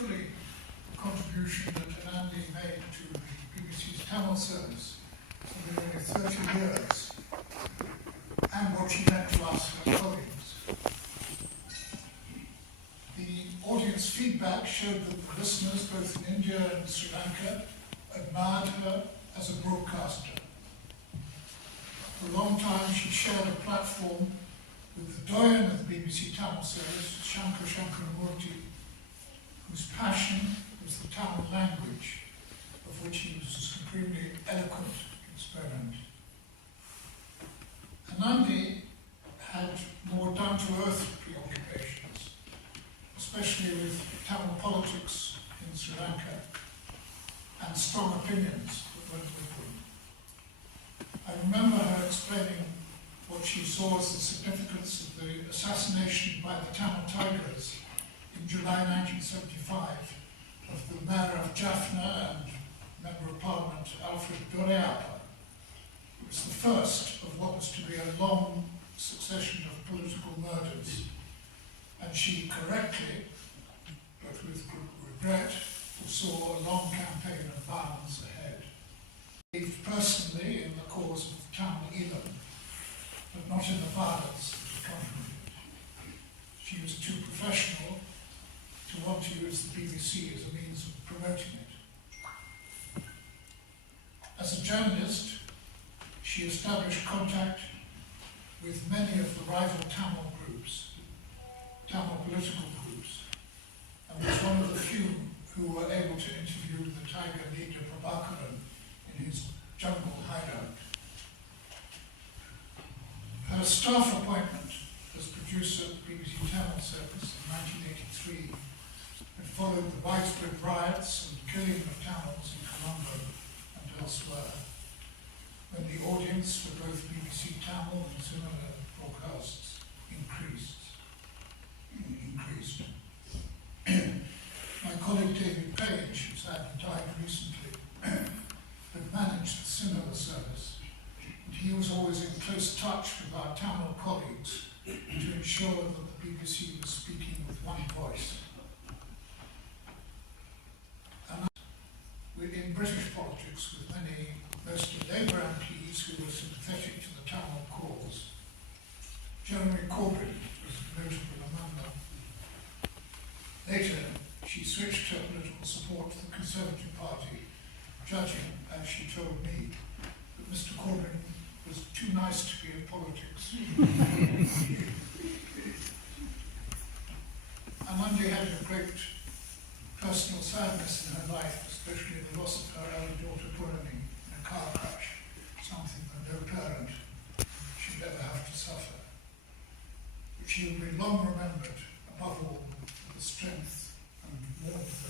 fully the contribution that Anandi made to the BBC's Tamil service for nearly 30 years, and what she meant to us, her colleagues. The audience feedback showed that the listeners, both in India and Sri Lanka, admired her as a broadcaster. For a long time, she shared a platform with the doyen of the BBC Tamil service, Shankar Shankaramurthy, whose passion was the Tamil language, of which he was a supremely eloquent exponent. Anandi had more down-to-earth preoccupations, especially with Tamil politics in Sri Lanka, and strong opinions that went with them. I remember her explaining what she saw as the significance of the assassination by the Tamil Tigers in July 1975 of the mayor of Jaffna and member of parliament Alfred Dorayappa. It was the first of what was to be a long succession of political murders, and she correctly, but with regret, foresaw a long campaign of violence ahead. She believed personally in the cause of Tamil Eelam, but not in the violence that accompanied it. She was too professional to want to use the BBC as a means of promoting it. As a journalist, she established contact with many of the rival Tamil groups, Tamil political groups, and was one of the few who were able to interview the Tiger leader Prabhakaran in his jungle hideout. Her staff appointment as producer of the BBC Tamil service in 1983 had followed the widespread riots and killing of Tamils in Colombo and elsewhere, when the audience for both BBC Tamil and similar broadcasts increased. My colleague David Page, who sadly died recently, had managed a similar service, and he was always in close touch with our Tamil colleagues to ensure that the BBC was speaking with one voice. And in British politics, with mostly Labour MPs who were sympathetic to the Tamil cause, Jeremy Corbyn was notable among them. Later, she switched her political support to the Conservative Party, judging, as she told me, that Mr. Corbyn was too nice to be in politics. Anandi had a great personal sadness in her life, especially the loss of her elder daughter Purani in a car crash, something that no parent should ever have to suffer. But she will be long remembered, above all, for the strength and warmth